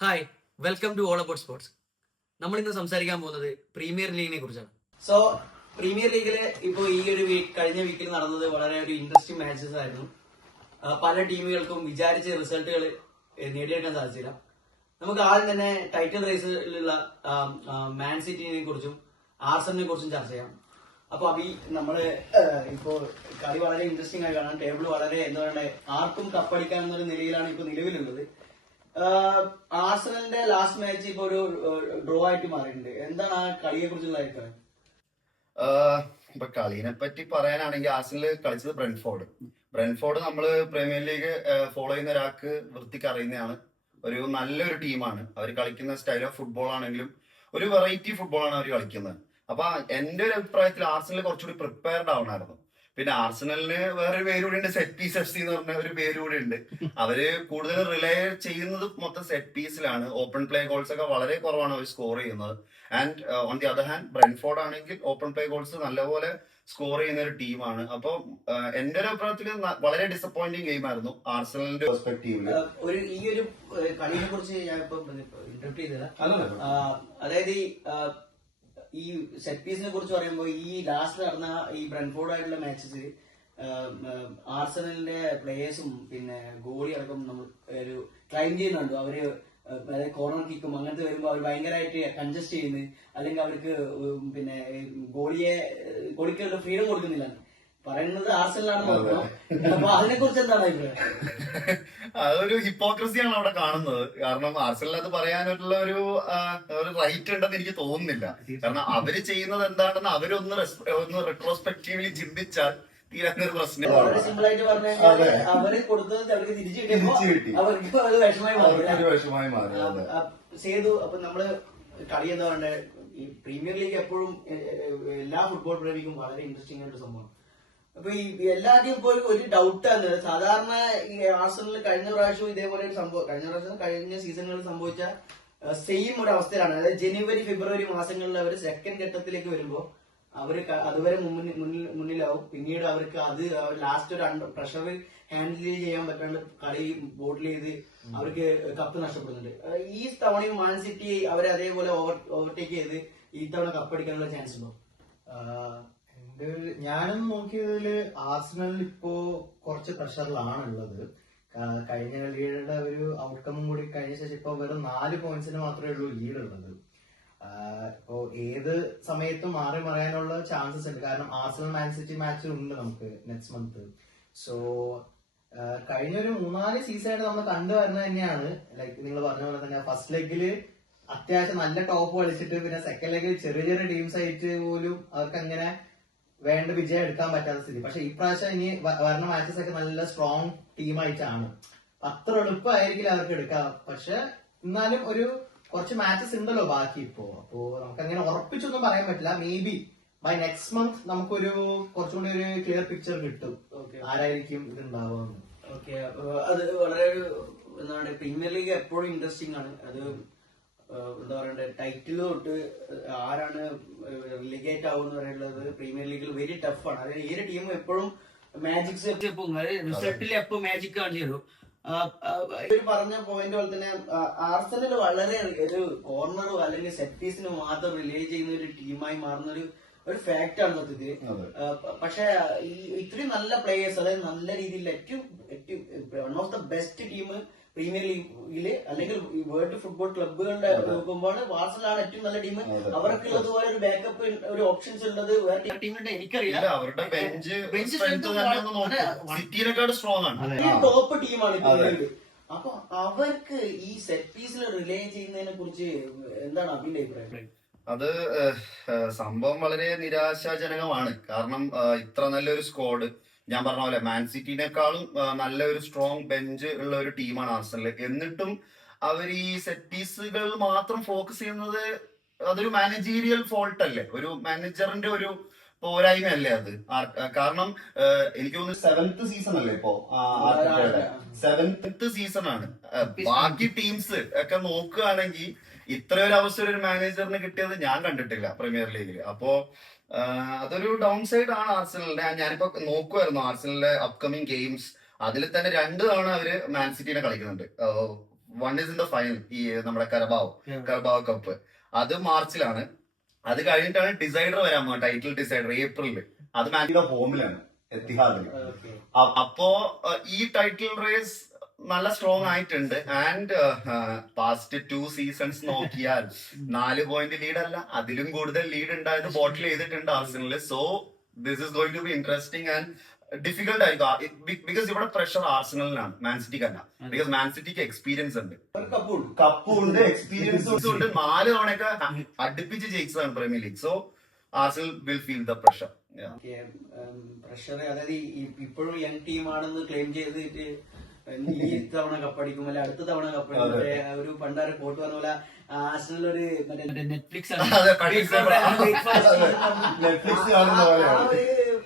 Hi, welcome to all about sports. നമ്മൾ ഇന്ന് സംസാരിക്കാൻ പോകുന്നത് പ്രീമിയർ ലീഗിനെ കുറിച്ചാണ്. സോ പ്രീമിയർ ലീഗില് ഇപ്പൊ ഈ ഒരു കഴിഞ്ഞ വീക്കിൽ നടന്നത് വളരെ ഒരു ഇൻട്രസ്റ്റിംഗ് മാച്ചസ് ആയിരുന്നു. പല ടീമുകൾക്കും വിചാരിച്ച റിസൾട്ടുകൾ നേടിയെടുക്കാൻ സാധിച്ചില്ല. നമുക്ക് ആദ്യം തന്നെ ടൈറ്റിൽ റേസിലുള്ള മാൻ സിറ്റിനെ കുറിച്ചും ആർസണലിനെ കുറിച്ചും ചർച്ച ചെയ്യാം. അപ്പൊ അഭി നമ്മള് ഇപ്പോ കളി വളരെ ഇൻട്രസ്റ്റിംഗ് ആയി കാണാം. ടേബിൾ വളരെ എന്താ പറയുക, ആർക്കും കപ്പടിക്കാൻ എന്നൊരു നിലയിലാണ് ഇപ്പൊ നിലവിലുള്ളത്. ആർസണലിന്റെ ലാസ്റ്റ് മാച്ച് ഇപ്പൊ ഒരു ഡ്രോ ആയിട്ട് മാറിയിട്ടുണ്ട്. എന്താണ് ആ കളിയെ കുറിച്ചുള്ള അഭിപ്രായം? ഇപ്പൊ കളീനെ പറ്റി പറയാനാണെങ്കിൽ ആർസണൽ കളിച്ചത് ബ്രെൻഫോർഡ് നമ്മള് പ്രീമിയർ ലീഗ് ഫോളോ ചെയ്യുന്ന ഒരാൾക്ക് വൃത്തിക്ക് അറിയുന്നതാണ്. ഒരു നല്ലൊരു ടീമാണ്. അവർ കളിക്കുന്ന സ്റ്റൈൽ ഓഫ് ഫുട്ബോൾ ആണെങ്കിലും ഒരു വെറൈറ്റി ഫുട്ബോളാണ് അവർ കളിക്കുന്നത്. അപ്പൊ എന്റെ ഒരു അഭിപ്രായത്തിൽ ആർസണൽ കുറച്ചുകൂടി പ്രിപ്പയർഡ് ആവണമായിരുന്നു. പിന്നെ ആർസണലിന് വേറൊരു പേര് കൂടി ഉണ്ട്, സെറ്റ് പീസ് FC എന്ന് പറഞ്ഞ ഒരു പേര് കൂടി ഉണ്ട്. അവര് കൂടുതൽ റിലേ ചെയ്യുന്നത് മൊത്തം സെറ്റ് പീസിലാണ്. ഓപ്പൺ പ്ലേ ഗോൾസ് ഒക്കെ വളരെ കുറവാണ് അവർ സ്കോർ ചെയ്യുന്നത്. And on the other hand Brentford ആണെങ്കിൽ ഓപ്പൺ പ്ലേ ഗോൾസ് നല്ലപോലെ സ്കോർ ചെയ്യുന്ന ഒരു ടീമാണ്. അപ്പൊ എന്റെ ഒരു അഭിപ്രായത്തിൽ വളരെ ഡിസപ്പോയിന്റിംഗ് ഗെയിം ആയിരുന്നു ആർസണലിന്റെ പെർസ്പെക്ടീവില്. ഈ ഒരു കളിയെ കുറിച്ച് ഞാൻ ഇപ്പൊ ഇന്റർപ്റ്റ് ചെയ്തത്, അതായത് ഈ സെറ്റ് പീസിനെ കുറിച്ച് പറയുമ്പോൾ ഈ ലാസ്റ്റ് നടന്ന ഈ ബ്രെൻഫോർഡ് ആയിട്ടുള്ള മാച്ചസ് ആർസണലിന്റെ പ്ലേയേഴ്സും പിന്നെ ഗോളി അടക്കം നമ്മൾ ഒരു ക്ലൈം ചെയ്യുന്നുണ്ട്. അവര് അതായത് കോർണർ കിക്കും അങ്ങനത്തെ വരുമ്പോൾ അവർ ഭയങ്കരമായിട്ട് കൺജസ്റ്റ് ചെയ്യുന്നു, അല്ലെങ്കിൽ അവർക്ക് പിന്നെ ഗോളിക്കുള്ള ഫ്രീഡം കൊടുക്കുന്നില്ല പറയുന്നത് ആർസണലാണ് നോക്കണം. അപ്പൊ അതിനെ കുറിച്ച് എന്താണ് അഭിപ്രായം? അതൊരു ഹിപ്പോക്രസിയാണ് അവിടെ കാണുന്നത്. കാരണം ആർസണൽ അത് പറയാനുള്ള ഒരു റൈറ്റ് ഉണ്ടെന്ന് എനിക്ക് തോന്നുന്നില്ല. കാരണം അവര് ചെയ്യുന്നത് എന്താണെന്ന് അവരൊന്ന് റെട്രോസ്പെക്റ്റീവ്ലി ചിന്തിച്ചാൽ തീരാത്തൊരു പ്രശ്നം. വളരെ സിമ്പിൾ ആയിട്ട് പറഞ്ഞാൽ അവര് കൊടുത്തത് അവർക്ക് തിരിച്ചു കിട്ടിയപ്പോ അവർക്ക് അത് വിഷമമായി മാറി. സേതു, അപ്പൊ നമ്മള് കളി എന്താ പറയണ്ടേ, ഈ പ്രീമിയർ ലീഗ് എപ്പോഴും എല്ലാ ഫുട്ബോൾ പ്രേമിക്കും വളരെ ഇൻട്രസ്റ്റിംഗ് ആയിട്ട് സംഭവം. അപ്പൊ ഈ എല്ലാവരുടെയും ഇപ്പോൾ ഒരു ഡൗട്ടാണ്. സാധാരണ ഈ ആർസണലിൽ കഴിഞ്ഞ പ്രാവശ്യവും ഇതേപോലെ ഒരു സംഭവം, കഴിഞ്ഞ സീസണുകളിൽ സംഭവിച്ച സെയിം ഒരു അവസ്ഥയിലാണ്. അതായത് ജനുവരി ഫെബ്രുവരി മാസങ്ങളിൽ അവർ സെക്കൻഡ് ഘട്ടത്തിലേക്ക് വരുമ്പോൾ അവര് അതുവരെ മുന്നിലാവും. പിന്നീട് അവർക്ക് അത് ലാസ്റ്റ് ഒരു പ്രഷർ ഹാൻഡിൽ ചെയ്യാൻ പറ്റാണ്ട് കളി ബോട്ടിൽ ചെയ്ത് അവർക്ക് കപ്പ് നഷ്ടപ്പെടുന്നുണ്ട്. ഈ തവണയും മാൻ സിറ്റി അവരെ അതേപോലെ ഓവർടേക്ക് ചെയ്ത് ഈ തവണ കപ്പടിക്കാനുള്ള ചാൻസ് ഉണ്ടോ? ഞാനും നോക്കിയതില് ആർസണൽ ഇപ്പോ കുറച്ച് പ്രഷറിലാണ് ഉള്ളത്. കഴിഞ്ഞ കളിയുടെ ഒരു ഔട്ട്കമും കൂടി കഴിഞ്ഞ ശേഷം ഇപ്പൊ വെറും 4 പോയിന്റ്സിന് മാത്രമേ ഉള്ളൂ ലീഡ് ഉള്ളത്. ഇപ്പോ ഏത് സമയത്തും മാറി മറിയാനുള്ള ചാൻസസ് ഉണ്ട്. കാരണം ആർസണൽ മാൻ സിറ്റി മാച്ച് ഉണ്ട് നമുക്ക് നെക്സ്റ്റ് മന്ത്. സോ കഴിഞ്ഞൊരു 3-4 സീസണായിട്ട് നമ്മൾ കണ്ടുവരുന്നത് തന്നെയാണ്. ലൈക്ക് നിങ്ങൾ പറഞ്ഞ പോലെ തന്നെ ഫസ്റ്റ് ലെഗില് അത്യാവശ്യം നല്ല ടോപ്പ് കളിച്ചിട്ട് പിന്നെ സെക്കൻഡ് ലെഗിൽ ചെറിയ ചെറിയ ടീംസ് ആയിട്ട് പോലും അവർക്ക് അങ്ങനെ വേണ്ട വിജയം എടുക്കാൻ പറ്റാത്ത സ്ഥിതി. പക്ഷെ ഈ പ്രാവശ്യം ഇനി വരുന്ന മാച്ചസ് ഒക്കെ നല്ല സ്ട്രോങ് ടീമായിട്ടാണ്. അത്ര എളുപ്പമായിരിക്കില്ല അവർക്ക് എടുക്കാം. പക്ഷെ എന്നാലും ഒരു കുറച്ച് മാച്ചസ് ഉണ്ടല്ലോ ബാക്കി ഇപ്പോ. അപ്പോ നമുക്ക് അങ്ങനെ ഉറപ്പിച്ചൊന്നും പറയാൻ പറ്റില്ല. Maybe by next month നമുക്കൊരു കുറച്ചും കൂടി ഒരു ക്ലിയർ പിക്ചർ കിട്ടും ആരായിരിക്കും ഇത് ഉണ്ടാവുമെന്ന്. ഓക്കെ, അത് വളരെ എന്താണ്, പ്രീമിയർ ലീഗ് എപ്പോഴും ഇൻട്രസ്റ്റിംഗ് ആണ്. അത് എന്താ പറയണ്ടേ, ടൈറ്റിൽ തൊട്ട് ആരാണ് റിലിഗേറ്റ് ആവുമെന്ന് പറയുന്നത് പ്രീമിയർ ലീഗിൽ വെരി ടഫാണ്. അതായത് ഈ ഒരു ടീം എപ്പോഴും മാജിക്സ് റിസൾട്ടിൽ എപ്പോ മാജിക് കാണിച്ചു. പറഞ്ഞ പോയിന്റ് പോലെ തന്നെ ആർസണൽ വളരെ ഒരു കോർണറോ അല്ലെങ്കിൽ സെറ്റ് പീസിന് മാത്രം റിലേ ചെയ്യുന്ന ഒരു ടീമായി മാറുന്ന ഒരു ഫാക്ട് ആണ് സത്യത്തിൽ. പക്ഷെ ഇത്രയും നല്ല പ്ലേയേഴ്സ്, അതായത് നല്ല രീതിയിൽ ഏറ്റവും one of the best team premier ലീഗില് അല്ലെങ്കിൽ വേൾഡ് ഫുട്ബോൾ ക്ലബുകളുടെ നോക്കുമ്പോൾ ആർസണലാണ് ഏറ്റവും നല്ല ടീം. അവർക്ക് അതുപോലെ ഒരു ബാക്കപ്പ് ഒരു ഓപ്ഷൻസ് ഉള്ളത് വേറെ ടീമിന്റെ എനിക്കറിയില്ല. അവരുടെ ടോപ്പ് ടീമാണ് ഇപ്പോൾ. അപ്പൊ അവർക്ക് ഈ സെറ്റ് പീസിൽ റിലേ ചെയ്യുന്നതിനെ കുറിച്ച് എന്താണ് അഭിന്റെ അഭിപ്രായം? അത് സംഭവം വളരെ നിരാശാജനകമാണ്. കാരണം ഇത്ര നല്ലൊരു സ്ക്വാഡ്, ഞാൻ പറഞ്ഞ പോലെ മാൻ സിറ്റിനേക്കാളും നല്ലൊരു സ്ട്രോങ് ബെഞ്ച് ഉള്ള ഒരു ടീമാണ് ആർസണൽ. എന്നിട്ടും അവർ ഈ സെറ്റ് പീസുകൾ മാത്രം ഫോക്കസ് ചെയ്യുന്നത് അതൊരു മാനേജീരിയൽ ഫോൾട്ട് അല്ലേ, ഒരു മാനേജറിന്റെ ഒരു പോരായ്മയല്ലേ അത്? കാരണം എനിക്ക് തോന്നുന്നു 7th സീസൺ അല്ലേ ഇപ്പോ, 7th സീസൺ ആണ്. ബാക്കി ടീംസ് ഒക്കെ നോക്കുകയാണെങ്കിൽ ഇത്രയൊരു അവസരം ഒരു മാനേജറിന് കിട്ടിയത് ഞാൻ കണ്ടിട്ടില്ല പ്രീമിയർ ലീഗിൽ. അപ്പോ അതൊരു ഡൗൺ സൈഡ് ആണ് ആർസണലിന്റെ. ഞാനിപ്പോ നോക്കുമായിരുന്നു ആർസണലിന്റെ അപ്കമിങ് ഗെയിംസ്. അതിൽ തന്നെ 2 തവണ അവര് മാൻ സിറ്റിനെ കളിക്കുന്നുണ്ട്. One is in the final, ഈ നമ്മുടെ കരബാവ് കപ്പ്. അത് മാർച്ചിലാണ്. അത് കഴിഞ്ഞിട്ടാണ് ഡിസൈഡർ വരാൻ പോകുന്നത്, ടൈറ്റിൽ ഡിസൈഡർ ഏപ്രിലിൽ. അത് മാച്ചിന്റെ ഹോമിലാണ്, എത്തിഹാദിൽ. അപ്പോ ഈ ടൈറ്റിൽ റേസ് നല്ല സ്ട്രോങ് ആയിട്ടുണ്ട്. ആൻഡ് പാസ്റ്റ് 2 സീസൺസ് നോക്കിയാൽ 4 പോയിന്റ് ലീഡ് അല്ല, അതിലും കൂടുതൽ ലീഡ് ഉണ്ടായത് ബോട്ടിൽ ചെയ്തിട്ടുണ്ട് ആർസണലിൽ. So this is going to be interesting and difficult ആയിരിക്കും. ബിക്കോസ് ഇവിടെ പ്രഷർ ആർസണലിനാണ്, മാൻ സിറ്റിക്ക് അല്ല. ബിക്കോസ് മാൻ സിറ്റിക്ക് എക്സ്പീരിയൻസ് ഉണ്ട്, കപ്പുണ്ട്, എക്സ്പീരിയൻസ് ഉണ്ട്. 4 തവണയൊക്കെ അടുപ്പിച്ച് ജയിച്ചതാണ് premier league. So Arsenal will feel the pressure. Pressure, അതായത് ഇപ്പോഴും യങ് ടീമാണെന്ന് ക്ലെയിം ചെയ്തിട്ട് ഈ തവണ കപ്പടിക്കും അല്ലെ അടുത്ത തവണ കപ്പടിക്കും. ഒരു പണ്ടാറ് കോട്ട് പറഞ്ഞ പോലെ ആർസണൽ ഒരു നെറ്റ്ഫ്ലിക്സ്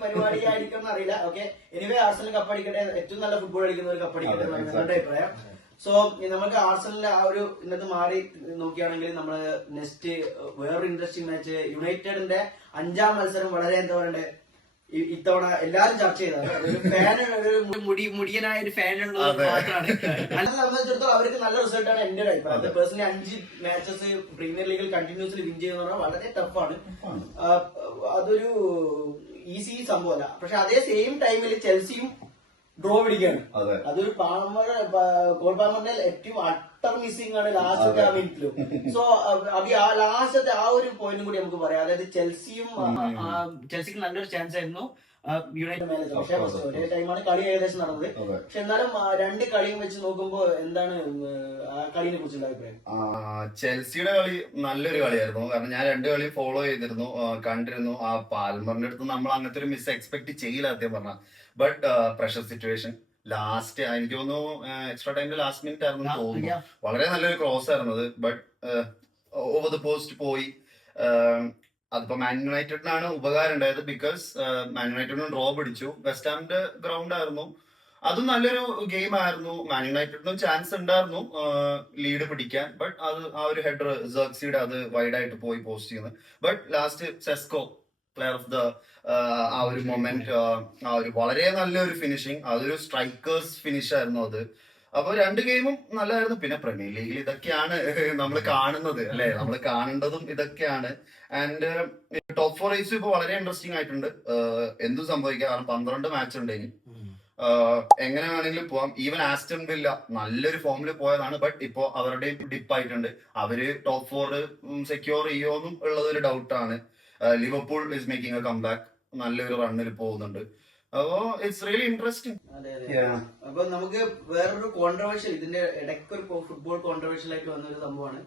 പരിപാടി ആയിരിക്കും അറിയില്ല. ഓക്കെ, എനിവേ ആർസണൽ കപ്പടിക്കട്ടെ, ഏറ്റവും നല്ല ഫുട്ബോൾ കളിക്കുന്നവർ കപ്പടിക്കട്ടെ എന്നാണ് ഞങ്ങളുടെ അഭിപ്രായം. സോ നമുക്ക് ആർസണലിന്റെ ആ ഒരു ഇന്നത്തെ മാറി നോക്കുകയാണെങ്കിൽ നമ്മള് നെക്സ്റ്റ് വേറൊരു ഇൻട്രസ്റ്റിംഗ് മാച്ച് യുണൈറ്റഡിന്റെ 5ാം മത്സരം വളരെ എന്താ പറയണ്ടേ ഇത്തവണ എല്ലാരും ചർച്ച ചെയ്തത്. മുടിയനായ ഒരു ഫാനുള്ള മാത്രമാണ്. എന്നെ സംബന്ധിച്ചിടത്തോളം അവർക്ക് നല്ല റിസൾട്ടാണ് എന്റെ ഒരു അഭിപ്രായം. പേഴ്സണലി 5 മാച്ചസ് പ്രീമിയർ ലീഗിൽ കണ്ടിന്യൂസ്ലി വിൻ ചെയ്യുന്ന പറഞ്ഞാൽ വളരെ ടഫാണ്. അതൊരു ഈസി സംഭവമല്ല. പക്ഷെ അതേ സെയിം ടൈമിൽ ചെൽസിയും ഡ്രോ പിടിക്കുകയാണ്. അതൊരു കോൾ പാമറിന്റെ ഏറ്റവും അട്ടർ മിസ്സിംഗ് ആണ് ലാസ്റ്റത്തെ ആ മിനിറ്റിലും. സോ ആ ലാസ്റ്റത്തെ ആ ഒരു പോയിന്റും കൂടി നമുക്ക് പറയാം. അതായത് ചെൽസിക്ക് നല്ലൊരു ചാൻസ് ആയിരുന്നു യുണൈറ്റഡ്. പക്ഷേ ഒരേ ടൈമാണ് കളി ഏകദേശം നടന്നത്. പക്ഷെ എന്നാലും 2 കളിയും വെച്ച് നോക്കുമ്പോ എന്താണ് ആ കളിനെ കുറിച്ചുള്ള അഭിപ്രായം? ചെൽസിയുടെ കളി നല്ലൊരു കളിയായിരുന്നു. കാരണം ഞാൻ 2 കളി ഫോളോ ചെയ്തിരുന്നു, കണ്ടിരുന്നു. ആ പാൽമറിന്റെ അടുത്ത് നമ്മൾ അങ്ങനത്തെ ഒരു മിസ് എക്സ്പെക്ട് ചെയ്യില്ല സത്യം പറഞ്ഞ. ബട്ട് പ്രഷർ സിറ്റുവേഷൻ ലാസ്റ്റ് എനിക്ക് തോന്നുന്നു എക്സ്ട്രാ ടൈമിന്റെ ലാസ്റ്റ് മിനിറ്റ് ആയിരുന്നു തോന്നുന്നു. വളരെ നല്ലൊരു ക്രോസ് ആയിരുന്നു അത്. ബട്ട് ഓവർ ദ പോസ്റ്റ് പോയി. അതിപ്പോ മാൻ യുണൈറ്റഡിനാണ് ഉപകാരം ഉണ്ടായത്. ബിക്കോസ് മാൻ യുണൈറ്റഡിന് ഡ്രോ പിടിച്ചു. വെസ്റ്റ് ഹാമിന്റെ ഗ്രൗണ്ട് ആയിരുന്നു, അതും നല്ലൊരു ഗെയിം ആയിരുന്നു. മാൻ യുണൈറ്റഡിനും ചാൻസ് ഉണ്ടായിരുന്നു ലീഡ് പിടിക്കാൻ. ബട്ട് അത് ആ ഒരു ഹെഡർ സെർക്സിയുടെ അത് വൈഡായിട്ട് പോയി പോസ്റ്റ് ചെയ്യുന്നത്. But last Sesko player of the ആ ഒരു മൊമെന്റ്, ആ ഒരു വളരെ നല്ലൊരു ഫിനിഷിങ്, അതൊരു സ്ട്രൈക്കേഴ്സ് ഫിനിഷ് ആയിരുന്നു അത്. അപ്പൊ 2 ഗെയിമും നല്ലതായിരുന്നു. പിന്നെ പ്രീമിയർ ലീഗിൽ ഇതൊക്കെയാണ് നമ്മൾ കാണുന്നത് അല്ലെ, നമ്മൾ കാണേണ്ടതും ഇതൊക്കെയാണ്. ആൻഡ് ടോപ്പ് 4 റേസ് ഇപ്പൊ വളരെ ഇൻട്രസ്റ്റിംഗ് ആയിട്ടുണ്ട്. എന്തും സംഭവിക്കാം, കാരണം 12 മാച്ച് ഉണ്ട് ഇനി. എങ്ങനെ വേണമെങ്കിലും പോവാം. ഈവൻ ആസ്റ്റൺ വില്ല നല്ലൊരു ഫോമിൽ പോയതാണ്. ബട്ട് ഇപ്പോ അവരുടെ ഡിപ്പ് ആയിട്ടുണ്ട്. അവര് ടോപ്പ് 4 സെക്യൂർ ചെയ്യുമെന്നും ഉള്ളത് ഒരു ഡൗട്ടാണ്. Liverpool is making a comeback, നല്ലൊരു റണ്ണിൽ പോകുന്നുണ്ട്. അപ്പോ ഇറ്റ്സ് റിയലി ഇൻട്രസ്റ്റിംഗ്. അപ്പൊ നമുക്ക് വേറൊരു കോൺട്രവേഴ്ഷ്യൽ, ഇതിന്റെ ഇടയ്ക്കൊരു ഫുട്ബോൾ കോൺട്രവേഴ്ഷ്യൽ ആയിട്ട് വന്നൊരു സംഭവമാണ്.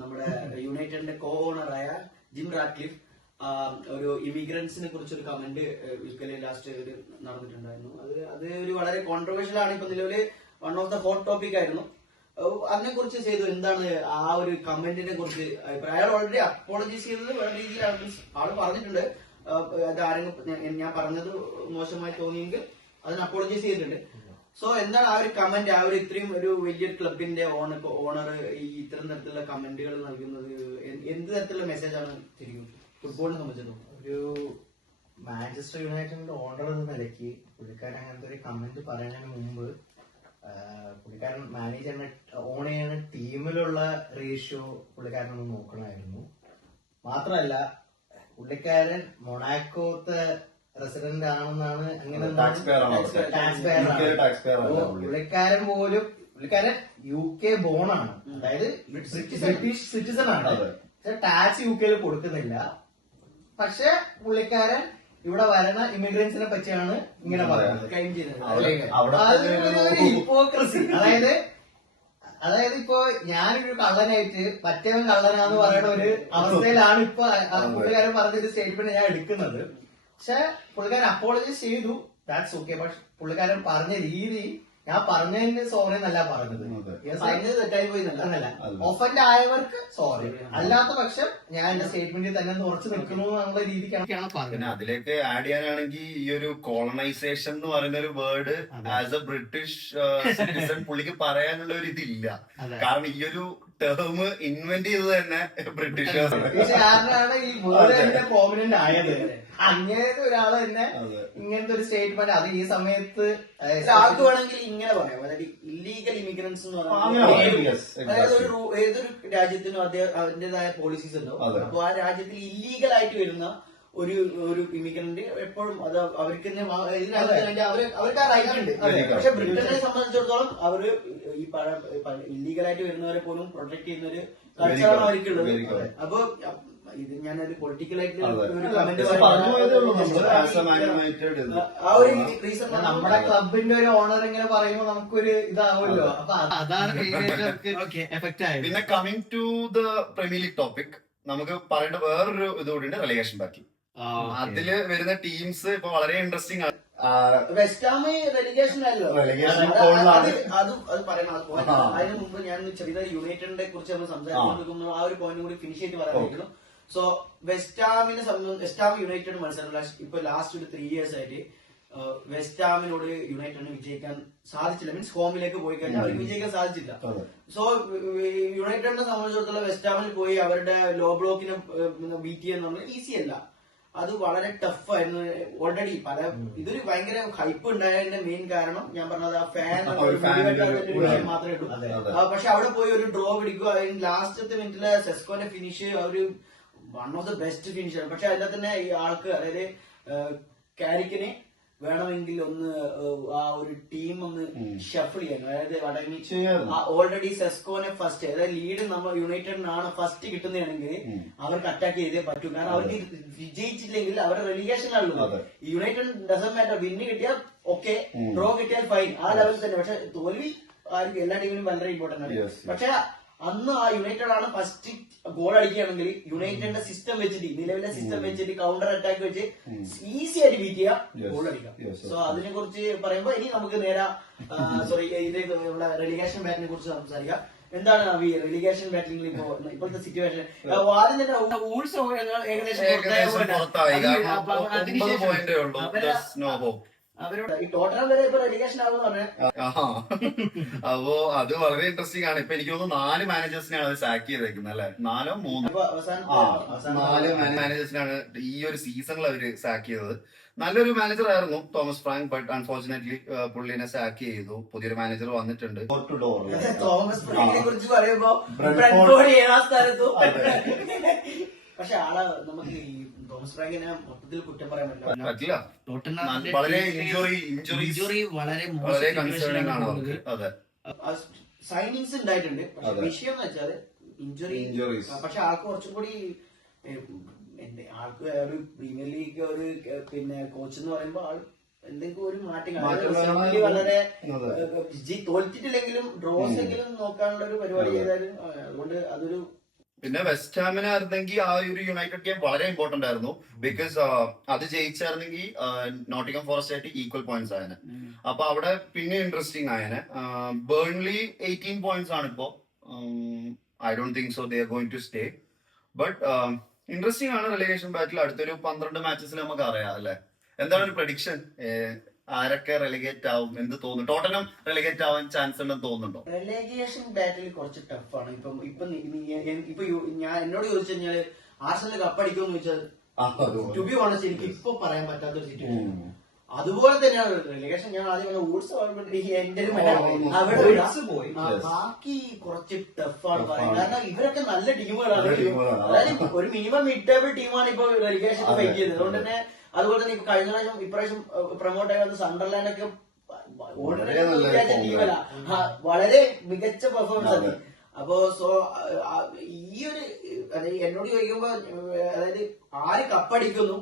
നമ്മുടെ യുണൈറ്റഡിന്റെ കോ ഓണറായ ജിം റാറ്റ്ക്ലിഫ് ഒരു ഇമിഗ്രൻസിനെ കുറിച്ചൊരു കമന്റ് ഒരിക്കലും ലാസ്റ്റ് നടന്നിട്ടുണ്ടായിരുന്നു. അത് ഒരു വളരെ കോൺട്രവേഴ്ഷ്യൽ ആണ്. ഇപ്പൊ നിലവില് one of the hot topic ആയിരുന്നു. അതിനെ കുറിച്ച് ചെയ്തു എന്താണ് ആ ഒരു കമന്റിനെ കുറിച്ച് അഭിപ്രായം? അയാൾ ഓൾറെഡി അപ്പോളജൈസ് ചെയ്തത് വേറെ രീതിയിലാണ്. ആള് പറഞ്ഞിട്ടുണ്ട് അത് ആരെങ്കിലും ഞാൻ പറഞ്ഞത് മോശമായി തോന്നിയെങ്കിൽ അതിന് അപ്പോളജൈസ് ചെയ്തിട്ടുണ്ട്. സോ എന്താണ് ആ ഒരു കമന്റ്, ആ ഒരു ഇത്രയും ഒരു വലിയൊരു ക്ലബിന്റെ ഓണർ ഈ ഇത്തരം തരത്തിലുള്ള കമന്റുകൾ നൽകുന്നത് എന്ത് തരത്തിലുള്ള മെസ്സേജ് ആണ് ശരിക്കും ഫുട്ബോളിനെ സംബന്ധിച്ചിടത്തോളം? ഒരു മാഞ്ചസ്റ്റർ യുണൈറ്റഡിന്റെ ഓണർ എന്ന നിലയ്ക്ക് പുള്ളിക്കാരൻ അങ്ങനത്തെ ഒരു കമന്റ് പറയുന്നതിന് മുമ്പ് പുള്ളിക്കാരൻ മാനേജറിനെ ഓൺ ചെയ്യുന്ന ടീമിലുള്ള റേഷ്യോ പുള്ളിക്കാരനൊന്ന് നോക്കണമായിരുന്നു. മാത്രമല്ല പുള്ളിക്കാരൻ മൊണാക്കോത്തെ റെസിഡന്റ് ആണെന്നാണ്, അങ്ങനെ പുള്ളിക്കാരൻ UK ബോണാണ്, അതായത് ബ്രിട്ടീഷ് സിറ്റിസൺ ആണ്. പക്ഷെ ടാക്സ് UK കൊടുക്കുന്നില്ല. പക്ഷെ പുള്ളിക്കാരൻ ഇവിടെ വരുന്ന ഇമിഗ്രൻസിനെ പറ്റിയാണ് ഇങ്ങനെ പറയുന്നത്, ക്ലെയിം ചെയ്യുന്നത്. ഹിപ്പോക്രസി. അതായത് ഇപ്പൊ ഞാനൊരു കള്ളനായിട്ട് മറ്റവൻ കള്ളനാന്ന് പറയുന്ന ഒരു അവസ്ഥയിലാണ് ഇപ്പൊ പുള്ളിക്കാരൻ പറഞ്ഞൊരു സ്റ്റേറ്റ്മെന്റ് ഞാൻ എടുക്കുന്നത്. പക്ഷെ പുള്ളിക്കാരൻ അപ്പോളജൈസ് ചെയ്തു, ദാറ്റ്സ് ഓക്കെ. പക്ഷെ പുള്ളിക്കാരൻ പറഞ്ഞ രീതി, ഞാൻ പറഞ്ഞതിന് സോറി എന്നല്ല പറഞ്ഞത്, തെറ്റായി പോയി എന്നല്ല. ഒഫൻഡ് ആയവർക്ക് സോറി, അല്ലാത്ത പക്ഷം ഞാൻ എന്റെ സ്റ്റേറ്റ്മെന്റിൽ തന്നെ ഉറച്ചു നിൽക്കുന്നു എന്നുള്ള രീതിക്കാണ് പറഞ്ഞത്. പിന്നെ അതിലേക്ക് ആഡ് ചെയ്യാനാണെങ്കിൽ ഈ ഒരു കോളനൈസേഷൻ എന്ന് പറയുന്ന ഒരു word as A British citizen പുള്ളിക്ക് പറയാനുള്ള ഒരു ഇതില്ല. കാരണം ഈ ഒരു ടേം ഇൻവെന്റ് ചെയ്തത് തന്നെ ബ്രിട്ടീഷേഴ്സ് കാരണമാണ് ഈ വേർഡ് തന്നെ പ്രോമിനന്റ് ആയത്. അങ്ങനത്തെ ഒരാള് തന്നെ ഇങ്ങനത്തെ ഒരു സ്റ്റേറ്റ്മെന്റ് അത് ഈ സമയത്ത് ആർക്ക് വേണമെങ്കിൽ ഇങ്ങനെ പറയാം, അതായത് ഇല്ലീഗൽ ഇമിഗ്രൻസ് എന്ന് പറയുന്നത് ഏതൊരു രാജ്യത്തിനും അതിന്റേതായ പോളിസീസ് ഉണ്ടാവും. അപ്പൊ ആ രാജ്യത്തിൽ ഇല്ലീഗൽ ആയിട്ട് വരുന്ന ഒരു ഇമിഗ്രന്റ് എപ്പോഴും അത് അവർക്ക് അവർക്ക് ആ റൈറ്റ് ഉണ്ട്. പക്ഷെ ബ്രിട്ടനെ സംബന്ധിച്ചിടത്തോളം അവര് ഈ ഇല്ലീഗലായിട്ട് വരുന്നവരെ പോലും പ്രൊട്ടക്ട് ചെയ്യുന്ന ഒരു കൾച്ചറാണ് അവർക്കുള്ളത്. അപ്പൊ ഇത് ഞാനൊരു പൊളിറ്റിക്കലായിട്ട് ഒരു കമന്റ് ആ ഒരു റീസൺ നമ്മുടെ ക്ലബിന്റെ ഒരു ഓണർ ഇങ്ങനെ പറയുമ്പോൾ നമുക്കൊരു ഇതാവുമല്ലോ. അപ്പൊ അതാണ് എഫക്ട് ആയത്. പിന്നെ coming to the Premier League topic, നമുക്ക് പറയേണ്ട വേറൊരു ഇതുകൂടി റെലിഗേഷൻ ബാക്കി. അതില് വരുന്ന ടീംസ് ഇപ്പൊ വളരെ ഇൻട്രസ്റ്റിംഗ് ആണ്. വെസ്റ്റ് ഹാം റെലിഗേഷൻ ആയല്ലോ, അത് പറയണം. അതിന് മുമ്പ് ഞാൻ ചെറിയ യുണൈറ്റഡിനെ കുറിച്ച് നമ്മൾ സംസാരിക്കുന്നു, ആ ഒരു പോയിന്റ് കൂടി ഫിനിഷ് ചെയ്ത് പറയാനായിരുന്നു. സോ വെസ്റ്റ് ഹാം യുണൈറ്റഡ് മത്സരം ഇപ്പൊ ലാസ്റ്റ് ഒരു 3 years ആയിട്ട് വെസ്റ്റ് ഹാമിനോട് യുണൈറ്റഡിന് വിജയിക്കാൻ സാധിച്ചില്ല. മീൻസ് ഹോമിലേക്ക് പോയി കഴിഞ്ഞാൽ അവർക്ക് വിജയിക്കാൻ സാധിച്ചില്ല. സോ യുണൈറ്റഡിനെ സംബന്ധിച്ചിടത്തോളം വെസ്റ്റ് ഹാമിൽ പോയി അവരുടെ ലോ ബ്ലോക്കിനെ ബീറ്റ് ചെയ്യുന്ന പറഞ്ഞാൽ ഈസി അല്ല. അത് വളരെ ടഫ് ആയിരുന്നു. ഓൾറെഡി ഇതൊരു ഭയങ്കര ഹൈപ്പ് ഉണ്ടായതിന്റെ മെയിൻ കാരണം ഞാൻ പറഞ്ഞത് ആ ഫാൻ മാത്രമേ ഉള്ളൂ. പക്ഷെ അവിടെ പോയി ഒരു ഡ്രോ പിടിക്കുക, അതിന് ലാസ്റ്റത്തെ മിനിറ്റിലെ സെസ്കോന്റെ ഫിനിഷ് ഒരു വൺ ഓഫ് ദ ബെസ്റ്റ് ഫിനിഷാണ്. പക്ഷെ അതിന്റെ തന്നെ ഈ ആൾക്ക്, അതായത് കാരിക്കിനെ വേണമെങ്കിൽ ഒന്ന് ആ ഒരു ടീം ഒന്ന് ഷഫിൾ ചെയ്യാൻ, അതായത് അടങ്ങി ഓൾറെഡി സെസ്കോനെ ഫസ്റ്റ്, അതായത് ലീഡ് നമ്മൾ യുണൈറ്റഡിനാണ് ഫസ്റ്റ് കിട്ടുന്നതാണെങ്കിൽ അവർക്ക് അറ്റാക്ക് ചെയ്തേ പറ്റൂ. കാരണം അവർക്ക് വിജയിച്ചില്ലെങ്കിൽ അവരുടെ റെലിഗേഷനാണുള്ളത്. യുണൈറ്റഡ് ഡസൻ മാറ്റർ, വിന്ന് കിട്ടിയാൽ ഓക്കെ, ഡ്രോ കിട്ടിയാൽ ഫൈൻ, ആ ലെവലിൽ തന്നെ. പക്ഷെ തോൽവി ആർക്കും എല്ലാ ടീമിനും വളരെ ഇമ്പോർട്ടന്റ് ആണ്. പക്ഷെ അന്ന് ആ യുണൈറ്റഡ് ആണ് ഫസ്റ്റ് ഗോൾ അടിക്കുകയാണെങ്കിൽ യുണൈറ്റഡിന്റെ സിസ്റ്റം വെച്ചിട്ട്, നിലവിലെ സിസ്റ്റം വെച്ചിട്ട് കൗണ്ടർ അറ്റാക്ക് വെച്ച് ഈസി ആയിട്ട് ബീറ്റ് ചെയ്യാം, ഗോൾ അടിക്കാം. സോ അതിനെ കുറിച്ച് പറയുമ്പോ ഇനി നമുക്ക് നേരെ നമ്മുടെ റെലിഗേഷൻ ബാറ്റിനെ കുറിച്ച് സംസാരിക്കാം. എന്താണ് ഈ റെലിഗേഷൻ ബാറ്റിംഗിൽ ഇപ്പോഴത്തെ സിറ്റുവേഷൻ? ആദ്യം തന്നെ ഊൾസ് അവരോട് ഈ ടോട്ടനം വരെ ഇപ്പൊ റെലിഗേഷൻ ആകുമെന്ന് പറഞ്ഞാൽ അപ്പോ അത് വളരെ ഇൻട്രസ്റ്റിംഗ് ആണ്. ഇപ്പൊ എനിക്ക് തോന്നുന്നു 4 മാനേജേഴ്സിനെയാണ് അത് സാക്ക് ചെയ്തേക്കുന്നത്, അല്ലെ? 4 or 3 4 മാനേജേഴ്സിനാണ് ഈ ഒരു സീസണിൽ അവര് സാക്ക് ചെയ്തത്. നല്ലൊരു മാനേജർ ആയിരുന്നു തോമസ് ഫ്രാങ്ക്, ബട്ട് അൺഫോർച്ചുനേറ്റ്ലി പുള്ളിനെ സാക്ക് ചെയ്തു. പുതിയൊരു മാനേജർ വന്നിട്ടുണ്ട്. തോമസ് ഫ്രാങ്കിനെ കുറിച്ച് പറയുമ്പോ ഏഴാം സ്ഥാനത്തു. പക്ഷെ ആളെ നമുക്ക് ഈ തോമസ് ഫ്രാങ്കിനെ മൊത്തത്തിൽ കുറ്റം പറയാൻ പറ്റില്ല. വളരെ ഇഞ്ചുറി വളരെ കൺസേണിംഗ് ആണ് അവർക്ക്. അതെ, സൈനിങ്സ് ഉണ്ടായിട്ടുണ്ട്. പക്ഷെ വിഷയം എന്ന് വെച്ചാൽ ഇഞ്ചുറീസ്. പക്ഷെ ആൾക്ക് കുറച്ചും കൂടി ആൾക്ക് ഒരു പ്രീമിയർ ലീഗ് ഒരു പിന്നെ കോച്ച് എന്ന് പറയുമ്പോ ആൾ എന്തെങ്കിലും ഒരു മാറ്റം വളരെ തോൽറ്റിട്ടില്ലെങ്കിലും ഡ്രോസ് എങ്കിലും നോക്കാനുള്ള ഒരു പരിപാടി ചെയ്താലും അതുകൊണ്ട് അതൊരു. പിന്നെ വെസ്റ്റ് ഹാമിനായിരുന്നെങ്കിൽ ആ ഒരു യുണൈറ്റഡ് ഗെയിം വളരെ ഇമ്പോർട്ടന്റ് ആയിരുന്നു. ബിക്കോസ് അത് ജയിച്ചായിരുന്നെങ്കിൽ നോട്ടിംഗം ഫോറസ്റ്റ് ആയിട്ട് ഈക്വൽ പോയിന്റ്സ് ആയനെ. അപ്പൊ അവിടെ പിന്നെ ഇൻട്രസ്റ്റിംഗ് ആയനെ. ബേൺലി 18 points ആണ് ഇപ്പോ. I don't think so they are going to stay. But interesting ആണ് റെലിഗേഷൻ ബാറ്റിൽ. അടുത്തൊരു 12 മാച്ചസിൽ നമുക്ക് അറിയാം, അല്ലെ? എന്താണ് ഒരു പ്രഡിക്ഷൻ? ആരൊക്കെ റെലിഗേറ്റ് ആവും? എന്ത് തോന്നുന്നു? ടോട്ടനം റെലിഗേറ്റ് ആവാൻ ചാൻസ് ഉണ്ടെന്ന് തോന്നുന്നുണ്ടോ? റെലിഗേഷൻ ബാറ്റിൽ കുറച്ച് ടഫാണ്. ഇപ്പൊ ഞാൻ എന്നോട് ചോദിച്ചു കഴിഞ്ഞാല് ആർസനൽ കപ്പടിക്കുമെന്ന് ചോദിച്ചാൽ ടു ബി ഓണസ്റ്റ് എനിക്ക് ഇപ്പൊ പറയാൻ പറ്റാത്തൊരു സിറ്റുവേഷൻ. അതുപോലെ തന്നെയാണ് റെലിഗേഷൻ. ഞാൻ ആദ്യം ഊട്സ് എന്റെ പോയി, ബാക്കി കുറച്ച് ടഫാണ് പറയാൻ. കാരണം ഇവരൊക്കെ നല്ല ടീമുകളാണ്. അതായത് ഒരു മിനിമം മിഡ് ടേബിൾ ടീമാണ് ഇപ്പൊ റെലിഗേഷൻ ഫൈറ്റ് ചെയ്യുന്നത്. അതുകൊണ്ട് തന്നെ അതുപോലെ തന്നെ ഇപ്പൊ കഴിഞ്ഞ പ്രാവശ്യം ഇപ്രാവശ്യം പ്രൊമോട്ട് ആയി വന്ന സണ്ടർലാൻഡ് ഒക്കെ ടീമല്ല, വളരെ മികച്ച പെർഫോമൻസ് ആണ്. അപ്പോ സോ ഈ ഒരു എന്നോട് ചോദിക്കുമ്പോ അതായത് ആര് കപ്പടിക്കുന്നു,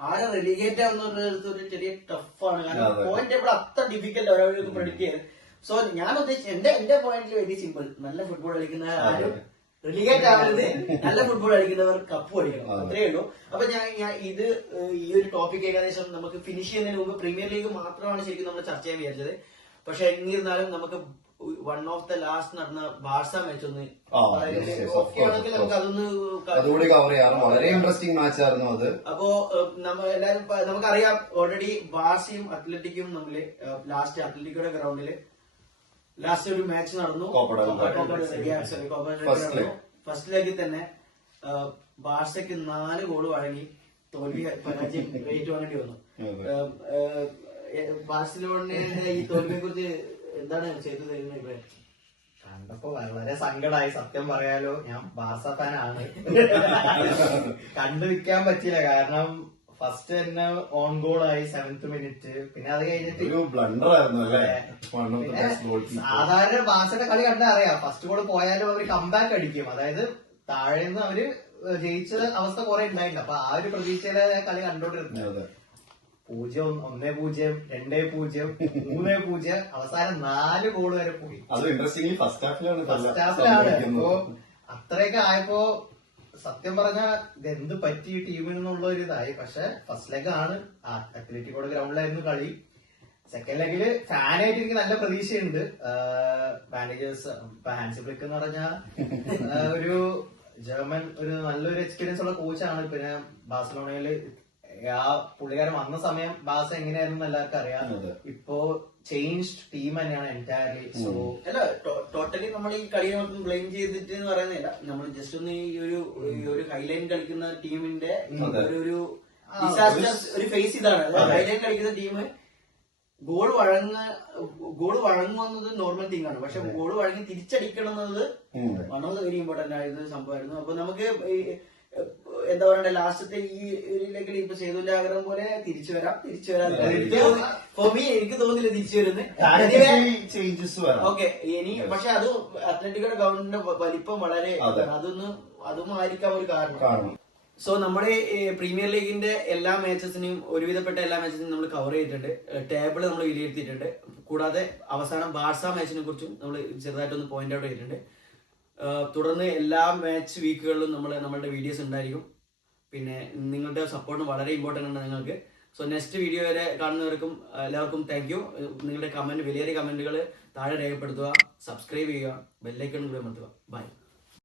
ആരെ റെലിഗേറ്റ് ആവുന്ന ഒരു ചെറിയ ടഫാണ്. കാരണം പോയിന്റ് ടേബിൾ അത്ര ഡിഫിക്കൽട്ട് അവരവർക്ക് പ്രൊഡിക്ട് ചെയ്ത്. സോ ഞാൻ ഉദ്ദേശിച്ചത് എന്റെ പോയിന്റിൽ വെരി സിമ്പിൾ. നല്ല ഫുട്ബോൾ കളിക്കുന്ന ആരും റെലിഗേറ്റ് ആവരുത്, നല്ല ഫുട്ബോൾ കളിക്കുന്നവർ കപ്പ് കളിക്കണം, അത്രേ ഉള്ളൂ. അപ്പൊ ഞാൻ ഇത് ഈ ഒരു ടോപ്പിക് ഏകദേശം നമുക്ക് ഫിനിഷ് ചെയ്യുന്നതിന് മുമ്പ് പ്രീമിയർ ലീഗ് മാത്രമാണ് ശരിക്കും നമ്മൾ ചർച്ച ചെയ്യാൻ വിചാരിച്ചത്. പക്ഷെ എന്നിരുന്നാലും നമുക്ക് വൺ ഓഫ് ദ ലാസ്റ്റ് നടന്ന ബാഴ്സ മാച്ച് ഒന്ന് ആണെങ്കിൽ നമുക്ക് അതൊന്ന് കവർ ചെയ്യാം. വളരെ ഇൻട്രസ്റ്റിംഗ് മാച്ച് ആയിരുന്നു അത്. അപ്പോ എല്ലാരും നമുക്കറിയാം ഓൾറെഡി ബാഴ്സയും അത്ലറ്റിക്കും തമ്മില് ലാസ്റ്റ് അത്ലറ്റിക്കോയുടെ ഗ്രൗണ്ടില് ലാസ്റ്റ് ഒരു മാച്ച് നടന്നു. ഫസ്റ്റ് ലെഗിൽ തന്നെ ബാഴ്സയ്ക്ക് 4 ഗോൾ വഴങ്ങി തോൽവി പരാജയം ഏറ്റുവാങ്ങേണ്ടി വന്നു. അതെ. ബാഴ്സലോണയുടെ ഈ തോൽവിയെ കുറിച്ച് എന്താണ് ചെയ്തു തരുന്നത് അഭിപ്രായം? കണ്ടപ്പോ വളരെ സങ്കടമായി, സത്യം പറയാലോ. ഞാൻ ബാർസ ഫാനാണ്. കണ്ടു നിൽക്കാൻ പറ്റിയില്ല. കാരണം ഫസ്റ്റ് തന്നെ ഓൺ ഗോൾ ആയി 7th മിനിറ്റ്. പിന്നെ അത് കഴിഞ്ഞിട്ട് ഒരു ബ്ലണ്ടർ ആയിരുന്നു അല്ലേ? പിന്നെ സാധാരണ ബാർസയുടെ കളി കണ്ടാ അറിയാം, ഫസ്റ്റ് ഗോൾ പോയാലും അവര് കംബാക്ക് അടിക്കും. അതായത് താഴെ നിന്ന് അവര് ജയിച്ച അവസ്ഥ കുറെ ഉണ്ടായിട്ടുണ്ട്. അപ്പൊ ആ ഒരു പ്രതീക്ഷയിലെ കളി കണ്ടോണ്ടിരുന്നത്. 0, 1-0, 2-0, 3-0, അവസാനം 4 ഗോൾ വരെ പോയി. അത് ഇൻട്രസ്റ്റിംഗ് ഫസ്റ്റ് ഹാഫിലാണ്. അപ്പോ അത്രയൊക്കെ ആയപ്പോ സത്യം പറഞ്ഞാൽ ഇതെന്ത് പറ്റി ടീമിൽ നിന്നുള്ള ഒരു ഇതായി. പക്ഷെ ഫസ്റ്റ് ലെഗ് ആണ്, അത്ലറ്റിക്കോടെ ഗ്രൗണ്ടിലായിരുന്നു കളി. സെക്കൻഡ് ലെഗില് ഫാനായിട്ട് എനിക്ക് നല്ല പ്രതീക്ഷയുണ്ട്. മാനേജേഴ്സ് ഇപ്പൊ ഹാൻസി ഫ്ലിക്ക് എന്ന് പറഞ്ഞാൽ ഒരു ജർമ്മൻ ഒരു നല്ലൊരു എക്സ്പീരിയൻസ് ഉള്ള കോച്ചാണ്. പിന്നെ ബാഴ്സലോണയില് ആ പുള്ളിക്കാരൻ വന്ന സമയം ബാസ എങ്ങനെയായിരുന്നു എല്ലാവർക്കും അറിയാം. ഇപ്പോ ചേഞ്ച്ഡ് ടീം തന്നെയാണ് എൻറ്റയർലി. സോ അല്ല, ടോട്ടലി നമ്മൾ ഈ കളിയെ മൊത്തം ബ്ലെയിം ചെയ്തിട്ട് എന്ന് പറയുന്നില്ല. നമ്മൾ ജസ്റ്റ് ഒന്ന് ഈ ഒരു ഹൈലൈൻ കളിക്കുന്ന ടീമിന്റെ ഒരു ഡിസാസ്റ്റർ ഒരു ഫേസ് ഇതാണ്. ഹൈലൈൻ കളിക്കുന്ന ടീം ഗോൾ വഴങ്ങുന്നത് നോർമൽ തിങ് ആണ്. പക്ഷെ ഗോൾ വഴങ്ങി തിരിച്ചടിക്കണം എന്നത് one of the very important ആയിരുന്ന സംഭവമായിരുന്നു. അപ്പൊ നമുക്ക് എന്താ പറയണ്ടേ, ലാസ്റ്റത്തെ ഈ ഒരു ലെഗിൽ ഇപ്പൊ സേതുവിന്റെ ആഗ്രഹം പോലെ തിരിച്ചു വരാം. ഫോർ മീ എനിക്ക് തോന്നുന്നില്ല തിരിച്ചു വരുന്നത്. ഓക്കെ, ഇനി പക്ഷെ അത് അത്ലറ്റിക്കോയുടെ ഗ്രൗണ്ടിന്റെ വലിപ്പം വളരെ അതും ആയിരിക്കാം ഒരു കാരണം. സോ നമ്മുടെ പ്രീമിയർ ലീഗിന്റെ എല്ലാ മാച്ചസിനെയും ഒരുവിധപ്പെട്ട എല്ലാ മാച്ചസിനും നമ്മൾ കവർ ചെയ്തിട്ടുണ്ട്. ടേബിൾ നമ്മൾ വിലയിരുത്തിയിട്ടുണ്ട്. കൂടാതെ അവസാനം ബാഴ്സ മാച്ചിനെ കുറിച്ചും നമ്മൾ ചെറുതായിട്ടൊന്ന് പോയിന്റ് ഔട്ട് ചെയ്തിട്ടുണ്ട്. തുടർന്ന് എല്ലാ മാച്ച് വീക്കുകളിലും നമ്മളുടെ വീഡിയോസ് ഉണ്ടായിരിക്കും. പിന്നെ നിങ്ങളുടെ സപ്പോർട്ടും വളരെ ഇമ്പോർട്ടൻ്റ് ആണ് നിങ്ങൾക്ക്. സോ നെക്സ്റ്റ് വീഡിയോ വരെ കാണുന്നവർക്കും എല്ലാവർക്കും താങ്ക് യു. നിങ്ങളുടെ വിലയേറിയ കമന്റുകൾ താഴെ രേഖപ്പെടുത്തുക, സബ്സ്ക്രൈബ് ചെയ്യുക, ബെല്ലൈക്കൺ കൂടി അമർത്തുക. ബൈ.